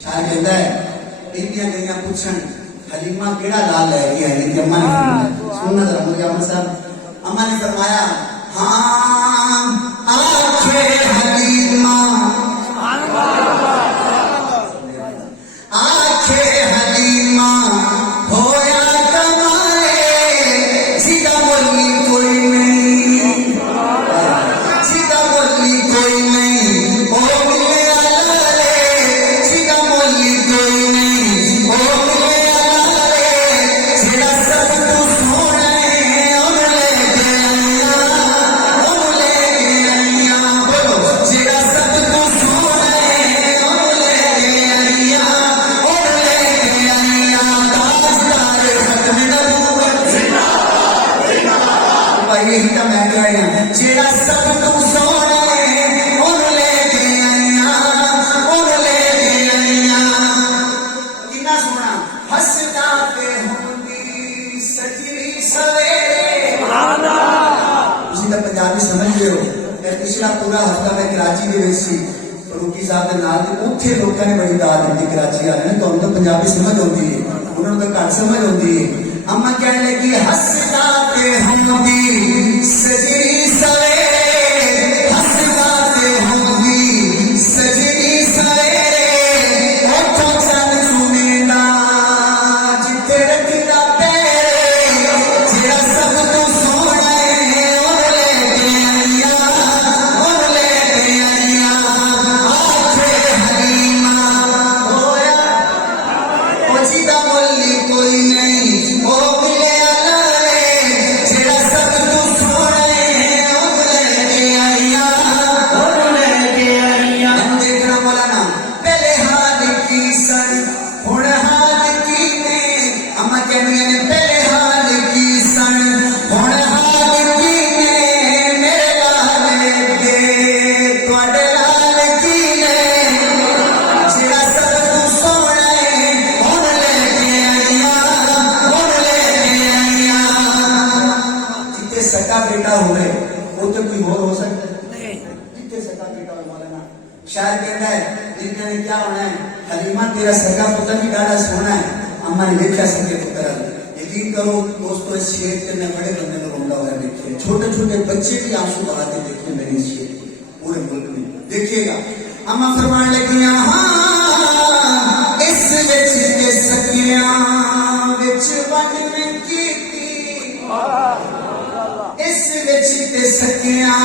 शायर कहता है बीबियां गईयां पूछन हलीमा केड़ा लाल लैके आई थी। अम्मा ने सुनना जरा मुझे अम्मा साहब। अम्मा ने फरमाया हाँ आखे हलीमा आखे हलीमा होया कमाए सीधा बोली कोई नहीं सीधा बोली कोई नहीं ओ मिले आले सीधा बोली कोई नहीं ओ मिले आले सीधा सब तू सोना बोलो सीधा सब तू सोना यही तो मैं कह रहा हूं जेड़ा सब तू सोना उन लेके आईया कितना सोना हसदा पे होंदी सजी सवेरे उसी का पंजाबी समझ रहे हो। पिछला पूरा हफ्ता मैं कराची ਦੇ ਵਿੱਚ ਸੀ फरूकी साहब ਦੇ ਨਾਲ ਤੇ ਉੱਥੇ ਲੋਕਾਂ ਨੇ ਬੜੀ ਦਾਤ ਦਿੱਤੀ कराची वाले ने। ਤੁਹਾਨੂੰ ਤਾਂ ਪੰਜਾਬੀ समझ ਆਉਂਦੀ ਹੈ ਉਹਨਾਂ ਨੂੰ ਤਾਂ ਘੱਟ समझ ਆਉਂਦੀ है। अम्मा कहने लगी हसदा पे होंदी सजी सवेरे हसदा पे होंदी सजी सवेरे ओठों चल सुनेगा जिथे रखदा पैरे जेड़ा सब तू सोना उन लेके आईया आखे हलीमा होया ओ जीदा बोली कोई नहीं ओ मिले आले जेड़ा सब तू सोना उन लेके आईया देखना मौलाना पहले हाल की सन हुण हाल की ने। अम्मा कहनी ने पहले हाल की सन हुण हाल की ने मेरे लाल के तुहाडे लाल की ने जेड़ा सब तू सोना उन लेके आईया जिथे सका बेटा होवे उथे कोई और हो सकता है जिथे सका बेटा हो मौलाना। शायर कहता है जिनका ने क्या होना है हलीमा तेरा सका पुत्र भी गाड़ा सोना है। अम्मा ने देखा सके पुत्र यकीन करो दोस्तों इस शेर के मैं बड़े बंदे को रोंदा हुआ देखे छोटे छोटे बच्चे भी आंसू बहाते देखे मैंने इस शेर पूरे मुल्क में देखिएगा। अम्मा फरमाने लगी हाँ इस विच के सकियां विच बनने की इस विच ते सकियां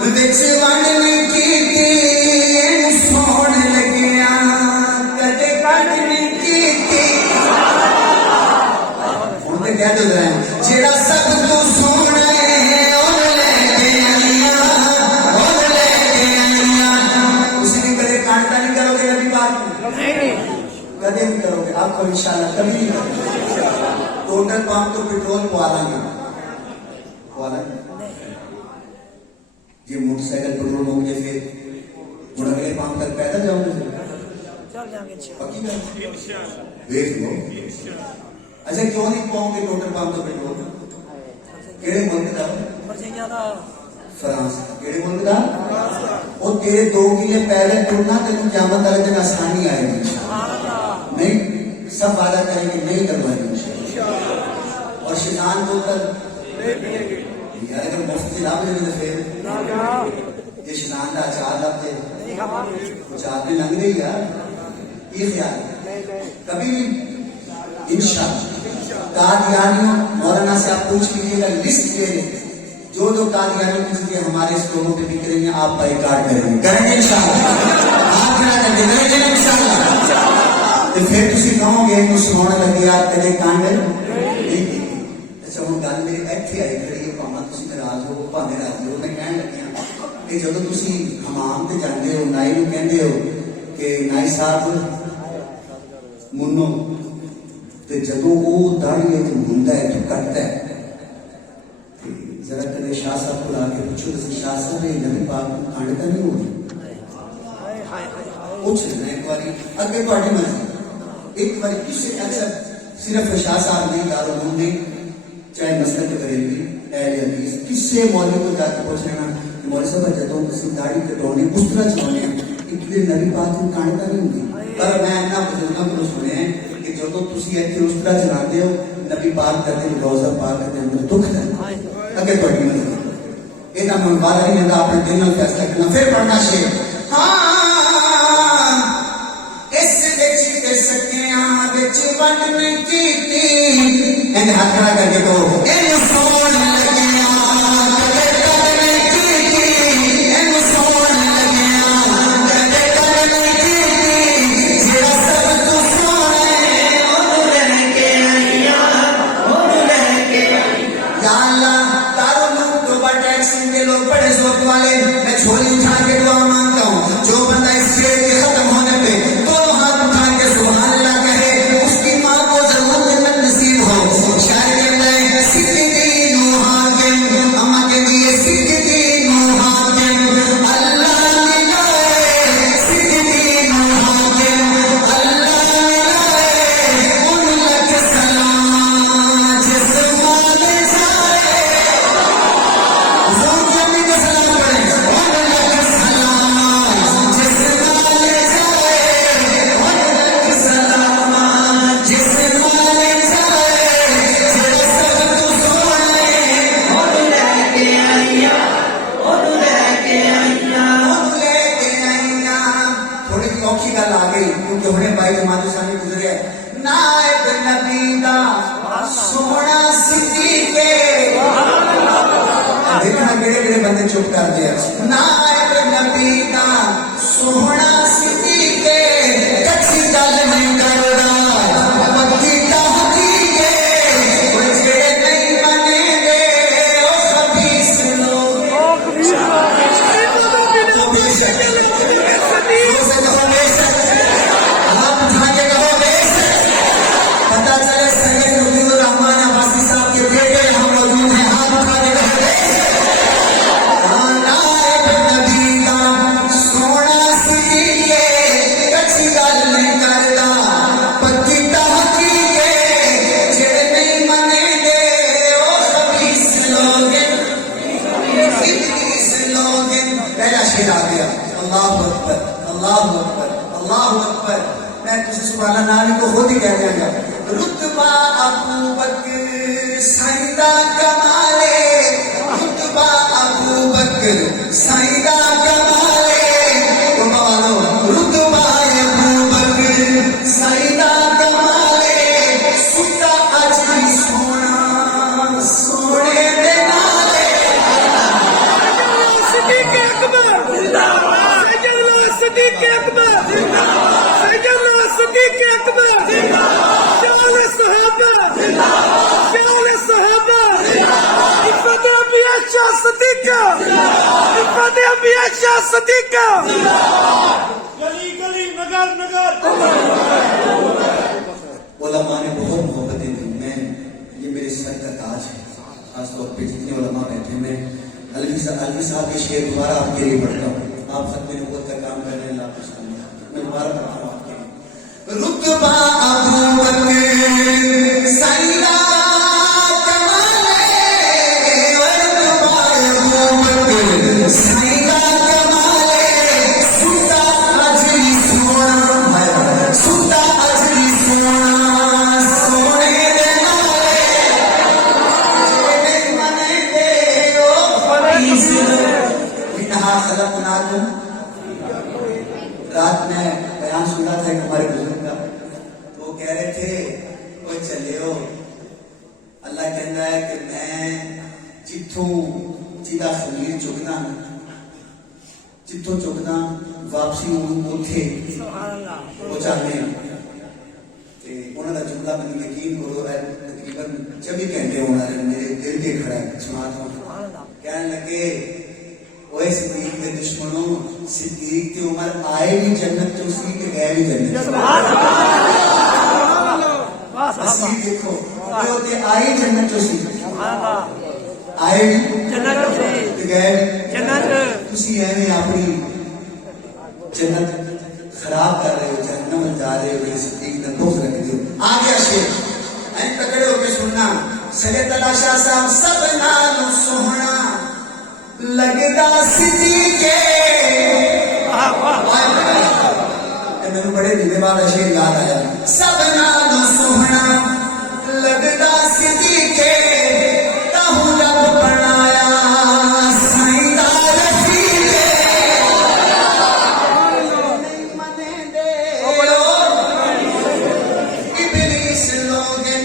विच बनने की सोन लगिया कदे कढ़ने की हुण ते कह दो जेड़ा सब तू सोना उन लेके आईया उसी दिन कदे कांटा नहीं करोगे नबी बात कदे नहीं करोगे आपको इंशाल्लाह कभी नहीं करोगे। टोटल पंप तो पेट्रोल पवा देंगे ये मोटरसाइकिल पेट्रोल हो गए फिर अगले पंप तक पैदल जाओगे पक्की बात देख लो। अच्छा क्यों नहीं पाओगे टोटल पंप तो पेट्रोल केड़े मुल्क का फ्रांस केड़े मुल्क का और तेरे 2 किले पैदल टुरना तेन क़यामत वाले दिन आसानी आएगी नहीं सब वादा करेंगे नहीं करवाएंगे और शैतान को कल यार अगर मुफ्त से लाभ लेने फिर ये शैतान का अचार लाते कुछ आदमी लंघ रही यार ये ख्याल कभी भी इंशाअल्लाह कादियानियों मौलाना से आप पूछ लीजिएगा लिस्ट ले लें जो कादियानी पूछेंगे हमारे इस लोगों पे बिक रही हैं आप बाइकाट करेंगे इंशाअल्लाह हाथ खड़ा करके करेंगे इंशाअल्लाह। तो फिर तुम कहोगे सुनाने लगे आप कदे कांड नहीं की। अच्छा हम गल मेरी इत्थे आई खड़ी है भावें तुम नाराज हो भावें राजी हो मैं कहन लगिया कि जदों तुसीं हमाम ते जांदे हो नाई नूं कहंदे हो कि नाई साहब मुन्नो ते जदों वो दाढ़ी है मुंदा है तो कटता है जरा कदे शाह साहब को आके पूछो तो शाह साहब ये नबी पाक को कांड तो नहीं हो पूछ लेना एक बार अगे तुहाडी मर्जी एक बार किसी ऐसा सिर्फ शाह साहब नहीं दारू नहीं चाहे मसलक बरेलवी अहले हदीस किसी मौलवी को जाके पूछ लेना मौलवी साहब जदों तुसीं दाढ़ी कटाउणी उस तरह चलाउने एक नबी पाक को कांड तो नहीं होंदी पर मैं इन्ना बुजुर्गों को सुने कि जो तुसी इत्थे उस तरह चलाते हो नबी पाक करते रोजा पाक करते अंदर दुख है अगे पढ़ी मतलब ये ना मैं बात नहीं लेता अपने दिल में फैसला करना फिर पढ़ना शेर हाँ इस विच के सकियां विच वंड नहीं कीती एंड हाथ खड़ा करके तो इन सोन लगिया कदे कर नहीं कीती इन सोन लगिया कदे कर नहीं कीती जेड़ा सब तू सोने ओनू लेके आईया ओनू लेके या अल्लाह तारो मुंह तो टैक्स के लोग बड़े शौक वाले मैं छोरी उठा के दुआ मांगता हूँ जो बंदा इस शेर के खत्म होने पे दोनों हाथ उठा के सुभान अल्लाह कहे उसकी माँ को जरूर जन्नत नसीब हो शायर कहता है सिद्दीकीन हाकिम अम्मा के लिए सिद्दीकीन हाकिम अल्लाह मिलाए सिद्दीकीन हाकिम अल्लाह मिलाए उन लख सलाम जिस माले जाए जोर के अम्मी को सलाम करें उन लख सलाम जिस माले जाए उन लख सलाम जिस माले जाए जेड़ा सब तू सोने ओनू लेके आईया ओनू लेके आईया ओनू लेके आईया थोड़ी सी औखी गल आ गई क्योंकि हुणे भाई जमात सामने गुजरे नायब नबी दा सोहना सिद्दीक देखना केड़े केड़े बंदे चुप कर दे नायब नबी दा सोहना सिद्दीक कच्ची गल नहीं करदा पक्की तहकीक ओए जेड़े नहीं मनेंगे ओ खबीस लोग तो बेशक से कहो बेशक हाथ उठा के कहो बेशक पता चले सैयद मुजीबुर रहमान अब्बासी साहब के बेटे हम मौजूद हैं हाथ उठा के कहो बेशक हाँ नायब नबी दा सोहना सिद्दीक कच्ची गल नहीं करदा पक्की तहकीक जेड़े नहीं मनेंगे ओ खबीस लोग इब्लीस लोग पहला शेर आ गया अल्लाहु अकबर अल्लाहु अकबर अल्लाहु अकबर मैं तुझे सुभान अल्लाह नाम को खुद ही कह देगा रुतबा अबू बकर सईदा कमाले रुतबा अबू बकर सईदा कमाले तो वालो रुतबा अबू बकर सईदा कमाले सुता अज भी सोना सोने दे नाले सिद्दीक अकबर जिंदाबाद सैयदना सिद्दीक अकबर जिंदाबाद सैयदना सिद्दीक अकबर जिंदाबाद शान सहाबा जिंदाबाद शान सहाबा जिंदाबाद इफ़त अबी अच्छा सिद्दीक जिंदाबाद इफ़त अबी अच्छा सिद्दीक जिंदाबाद गली गली नगर नगर उलमा ने बहुत मोहब्बतें दी मैं ये मेरे सर का ताज है खासतौर पे जितने उलमा बैठे मैं अलवी साहब के शेर दोबारा आपके लिए पढ़ता हूँ आप सब मेरे बहुत का काम करने मैं दोबारा पढ़ता हूँ आपके लिए रुतबा अबू बकर सईदा कमाले रुतबा अबू बकर सईदा कमाले सुता अजरी सोना सुता अजरी सोना सोने दे नाले जेड़े मनेंगे ओ खबीस इन्हा खलकनाकुम रात में बयान सुना था एक हमारे बुजुर्ग का तो वो कह रहे थे वो चले हो अल्लाह कहता है कि मैं जिथों जिदा खमीर चुकना जिथों चुकना वापसी उथे पहुंचाने ते उन्हों का जुमला मैंने यकीन करो तकरीबन 24 घंटे उन्होंने मेरे दिल के खड़ा सुना था कहने लगे ओए सिद्दीक के दुश्मनों सिद्दीक की उम्र आए भी जन्नत तो उसी के गए भी जन्नत नसीब देखो ते आई जन्नत तो उसी आए भी जन्नत ते गए भी जन्नत तुसी एवें अपनी जन्नत खराब कर रहे हो जहन्नम में जा रहे हो मेरे सिद्दीक ने दुख रख दियो आ गया शेर ऐ तकड़े होके सुनना सैयद अला शाह साहब सब नाल सोहना लगदा सिद्दीक ਤੇ ਮੈਨੂੰ ਬੜੇ ਦਿਨਾਂ ਬਾਅਦ ਅਸ਼ੇਰ ਯਾਦ ਆਇਆ ਸਭਨਾ ਨੂੰ ਸੋਹਣਾ ਲੱਗਦਾ ਸਿੱਧੀਕੇ ਤਾਹੂ ਰੱਬ ਬਣਾਇਆ ਸਾਈਂ ਦਾ ਰਸੀਲੇ ਨਹੀਂ ਮੰਨਦੇ इबलीस लोग हैं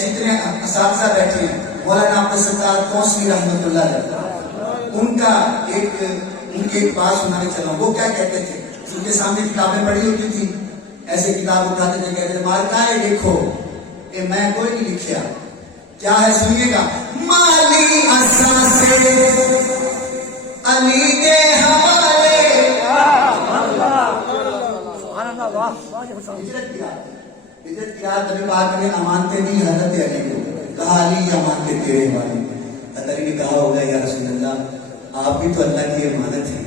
जितने असातिज़ा बैठे हैं मौलाना अब्दुल सत्तार कौसरी रहमतुल्लाह अलैह उनका उनकी एक बात सुनाने चला वो क्या कहते थे उनके सामने किताबें पढ़ी होती थी ऐसे किताब उठाते थे कहते थे मारका है देखो ये मैं कोई नहीं लिखा क्या है सुनिएगा माली असा से अली के हवाले हिजरत किया हिजरत किया तभी बात ने अमानते नहीं हजरत अली को कहा अली अमानते तेरे वाले अली ने कहा होगा या रसूल अल्लाह आप भी तो अल्लाह की अमानत है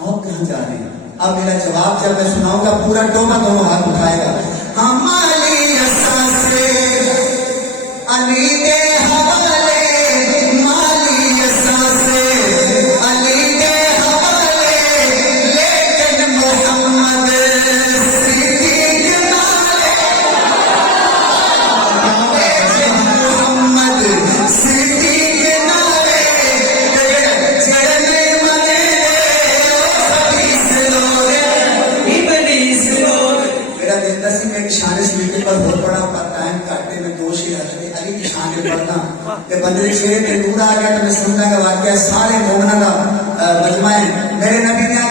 आप कहाँ जा रहे हैं अब मेरा जवाब जब मैं सुनाऊंगा पूरा टोमा दोनों हाथ उठाएगा हमारी असा से अली के हवाले माली असा से अली के हवाले लेकिन मोहम्मद सिद्दीक मोहम्मद सिद्दीक नारे चढ़ने मने मेरा दिल नसीब एक शान स्मृति पर बहुत बड़ा टाइम काटने में दो शेर हजरत अली की शान में पढ़ना ते बंदे के शेर के दूर आ गया तो मैं सुनना का वाक्य सारे मोमना का मजमा है मेरे नबी ने